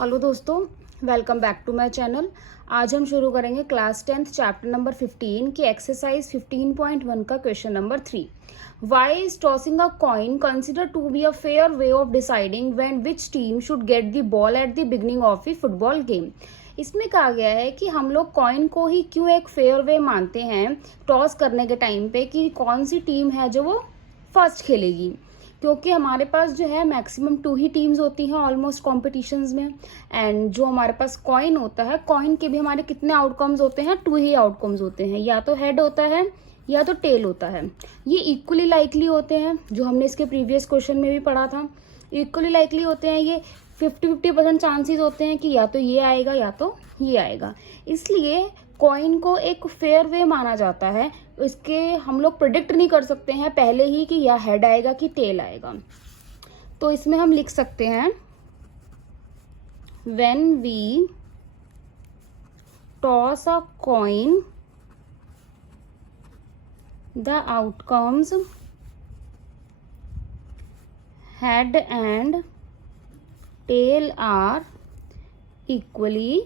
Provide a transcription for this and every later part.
Hello दोस्तों, welcome back to my channel. आज हम शुरू करेंगे क्लास 10th चैप्टर नंबर 15 की एक्सरसाइज 15.1 का question number 3। Why is tossing a coin consider to be a fair way of deciding when which team should get the ball at the beginning of a football game. इसमें कहा गया है कि हम लोग coin को ही क्यों एक फेयर वे मानते हैं टॉस करने के टाइम पे कि कौन सी टीम है जो वो फर्स्ट खेलेगी, क्योंकि हमारे पास जो है मैक्सिमम 2 ही टीम्स होती हैं ऑलमोस्ट कॉम्पिटिशन्स में। एंड जो हमारे पास कॉइन होता है, कॉइन के भी हमारे कितने आउटकम्स होते हैं, 2 ही आउटकम्स होते हैं, या तो हेड होता है या तो टेल होता है। ये इक्वली लाइकली होते हैं, जो हमने इसके प्रीवियस क्वेश्चन में भी पढ़ा था। इक्वली लाइकली होते हैं, ये 50-50% चांसेस होते हैं कि या तो ये आएगा या तो ये आएगा। इसलिए कॉइन को एक फेयर वे माना जाता है। इसके हम लोग प्रिडिक्ट नहीं कर सकते हैं पहले ही कि या हेड आएगा कि टेल आएगा। तो इसमें हम लिख सकते हैं when we toss a coin the outcomes head and tail are equally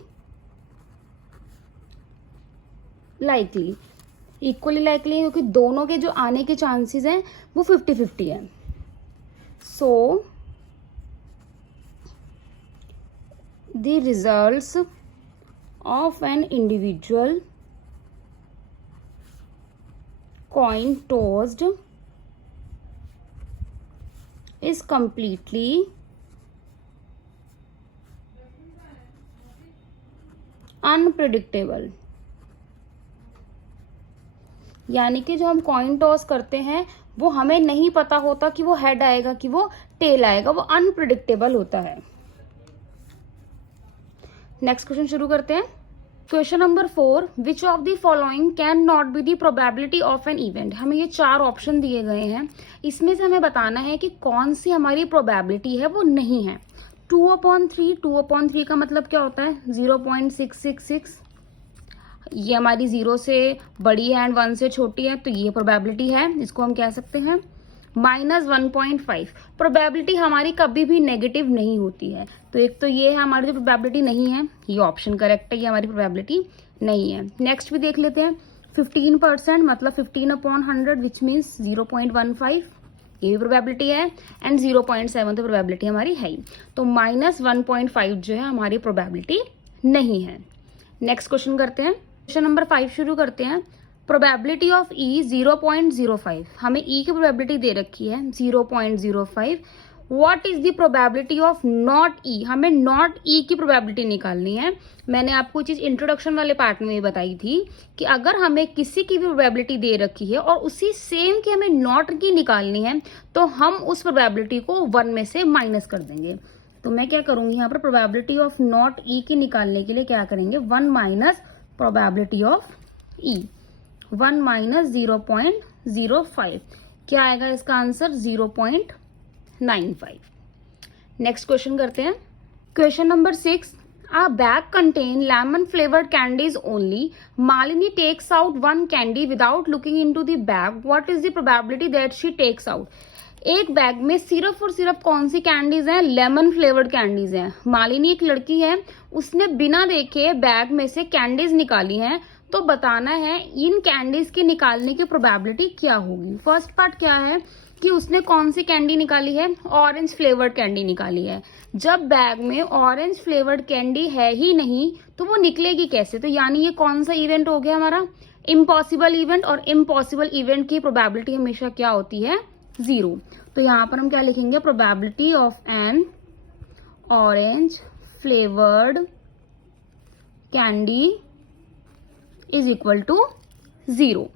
likely। Equally likely क्योंकि दोनों के जो आने के चांसेस हैं वो 50-50 है। So the results of an individual coin tossed is completely unpredictable. यानी कि जो हम कॉइन टॉस करते हैं वो हमें नहीं पता होता कि वो हेड आएगा कि वो टेल आएगा, वो अनप्रिडिक्टेबल होता है। नेक्स्ट क्वेश्चन शुरू करते हैं। Question number 4, which of the following can not be the probability of an event. हमें ये 4 ऑप्शन दिए गए हैं, इसमें से हमें बताना है कि कौन सी हमारी प्रोबेबिलिटी है वो नहीं है। 2/3 का मतलब क्या होता है, 0.666। ये हमारी 0 से बड़ी है एंड 1 से छोटी है, तो ये प्रोबेबिलिटी है, इसको हम कह सकते हैं। -1.5 प्रोबेबिलिटी हमारी कभी भी नेगेटिव नहीं होती है, तो एक तो ये है हमारी जो प्रोबेबिलिटी नहीं है, ये ऑप्शन करेक्ट है, ये हमारी प्रोबेबिलिटी नहीं है। नेक्स्ट भी देख लेते हैं। 15% मतलब 15/100 विच मीन्स 0.15, ये भी प्रोबेबिलिटी है। एंड 0.7 तो प्रोबेबिलिटी हमारी है ही, तो -1.5 जो है हमारी प्रोबेबिलिटी नहीं है। नेक्स्ट क्वेश्चन करते हैं। क्वेश्चन नंबर 5 शुरू करते हैं। Probability of E 0.05। हमें ई की प्रोबेबिलिटी दे रखी है 0.05। What is the probability of not E. हमें नॉट ई की प्रोबेबिलिटी निकालनी है। मैंने आपको चीज इंट्रोडक्शन वाले पार्ट में बताई थी कि अगर हमें किसी की भी प्रोबेबिलिटी दे रखी है और उसी सेम की हमें नॉट की निकालनी है, तो हम उस प्रोबेबिलिटी को 1 में से माइनस कर देंगे। तो मैं क्या करूंगी यहाँ पर, प्रोबेबिलिटी ऑफ नॉट ई की निकालने के लिए क्या करेंगे, 1 minus probability of E, 1 minus 0.05। क्या आएगा इसका आंसर, 0.95। नेक्स्ट क्वेश्चन करते हैं। Question number 6, a bag contain lemon flavored candies only. Malini takes out 1 candy without looking into the bag. What is the probability that she takes out? एक bag में सिर्फ और सिर्फ कौन सी कैंडीज हैं, lemon flavoured candies हैं। मालिनी एक लड़की है, उसने बिना देखे बैग में से कैंडीज निकाली हैं, तो बताना है इन कैंडीज के निकालने की प्रोबेबिलिटी क्या होगी। फर्स्ट पार्ट क्या है कि उसने कौन सी कैंडी निकाली है, ऑरेंज फ्लेवर्ड कैंडी निकाली है। जब बैग में ऑरेंज फ्लेवर्ड कैंडी है ही नहीं तो वो निकलेगी कैसे, तो यानी ये कौन सा इवेंट हो गया हमारा, इम्पॉसिबल इवेंट। और इम्पॉसिबल इवेंट की प्रोबेबिलिटी हमेशा क्या होती है, 0। तो यहां पर हम क्या लिखेंगे, probability of an orange flavoured candy is equal to 0।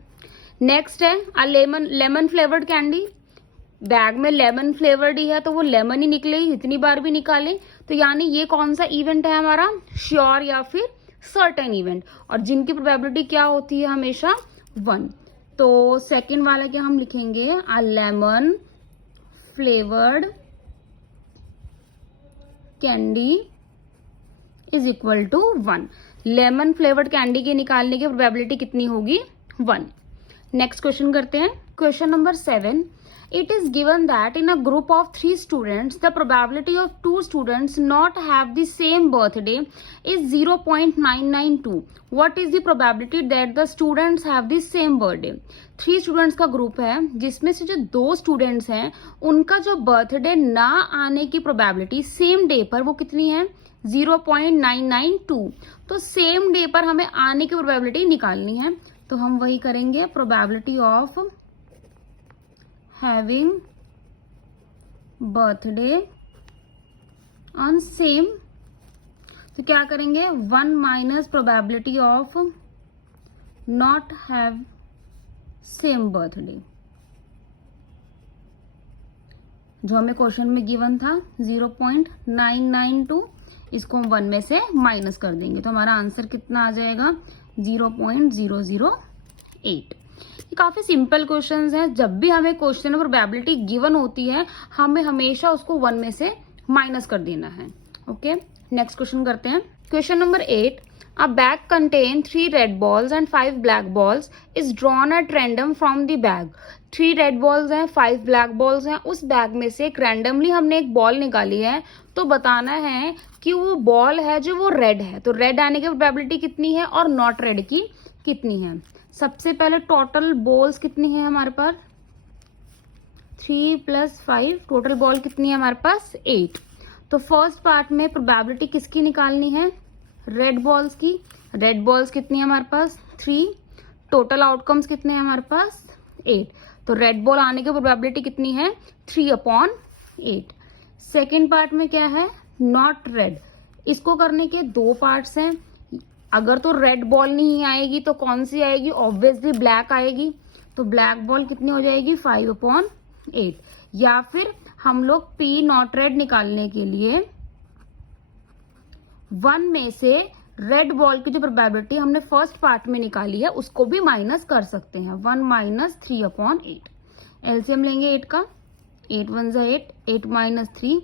Next है लेमन फ्लेवर्ड कैंडी। बैग में लेमन फ्लेवर्ड ही है तो वो लेमन ही निकलेगी, जितनी बार भी निकाले। तो यानी ये कौन सा इवेंट है हमारा, श्योर या फिर सर्टेन इवेंट, और जिनकी प्रोबेबिलिटी क्या होती है हमेशा 1। तो सेकेंड वाला क्या हम लिखेंगे, a lemon flavoured candy is equal to 1। Lemon flavoured candy के निकालने की प्रोबेबिलिटी कितनी होगी, 1। नेक्स्ट क्वेश्चन करते हैं। Question number 7. It is given that in a group of 3 students, the probability of 2 students not have the same birthday is 0.992. What is the probability that the students have the same birthday? 3 students का group है जिसमें से जो 2 students हैं उनका जो birthday ना आने की प्रोबेबिलिटी सेम डे पर वो कितनी है? 0.992. तो सेम डे पर हमें आने की प्रोबेबिलिटी निकालनी है, तो हम वही करेंगे, probability of having birthday on same, तो क्या करेंगे? 1 minus probability of not have same birthday, जो हमें क्वेश्चन में गिवन था 0.992, इसको हम 1 में से माइनस कर देंगे, तो हमारा आंसर कितना आ जाएगा? 0.008. ये काफी सिंपल क्वेश्चंस हैं. जब भी हमें क्वेश्चन में प्रोबेबिलिटी गिवन होती है हमें हमेशा उसको 1 में से माइनस कर देना है. ओके, नेक्स्ट क्वेश्चन करते हैं. Question number 8. A bag contain 3 red balls and 5 black balls is drawn at random from the bag. 3 red balls हैं, 5 black balls हैं. उस बैग में से एक रैंडमली हमने एक बॉल निकाली है, तो बताना है कि वो बॉल है जो वो रेड है, तो रेड आने की प्रोबेबिलिटी कितनी है और नॉट रेड की कितनी है. सबसे पहले टोटल बॉल्स कितनी है हमारे पास? 3 + 5. टोटल बॉल कितनी है हमारे पास? 8. तो फर्स्ट पार्ट में प्रोबेबिलिटी किसकी निकालनी है? रेड बॉल्स की. रेड बॉल्स कितनी है हमारे पास? 3. टोटल आउटकम्स कितने हैं हमारे पास? 8. तो रेड बॉल आने की प्रोबेबिलिटी कितनी है? 3/8. सेकेंड पार्ट में क्या है? Not red. इसको करने के 2 पार्ट्स हैं. अगर तो रेड बॉल नहीं आएगी तो कौन सी आएगी? ऑब्वियसली ब्लैक आएगी. तो ब्लैक बॉल कितनी हो जाएगी? 5/8. या फिर हम लोग पी नॉट रेड निकालने के लिए 1 में से रेड बॉल की जो प्रोबेबिलिटी हमने फर्स्ट पार्ट में निकाली है उसको भी माइनस कर सकते हैं. 1 - 3/8. एलसीएम लेंगे 8 का. 8 1 = 8. 8 - 3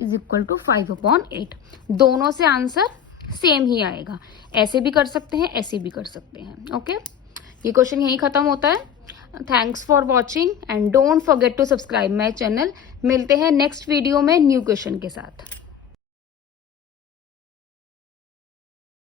= 5/8. दोनों से आंसर सेम ही आएगा. ऐसे भी कर सकते हैं, ऐसे भी कर सकते हैं. ओके, ये क्वेश्चन यही खत्म होता है. Thanks for watching and don't forget to subscribe my channel. मिलते हैं नेक्स्ट वीडियो में न्यू क्वेश्चन के साथ.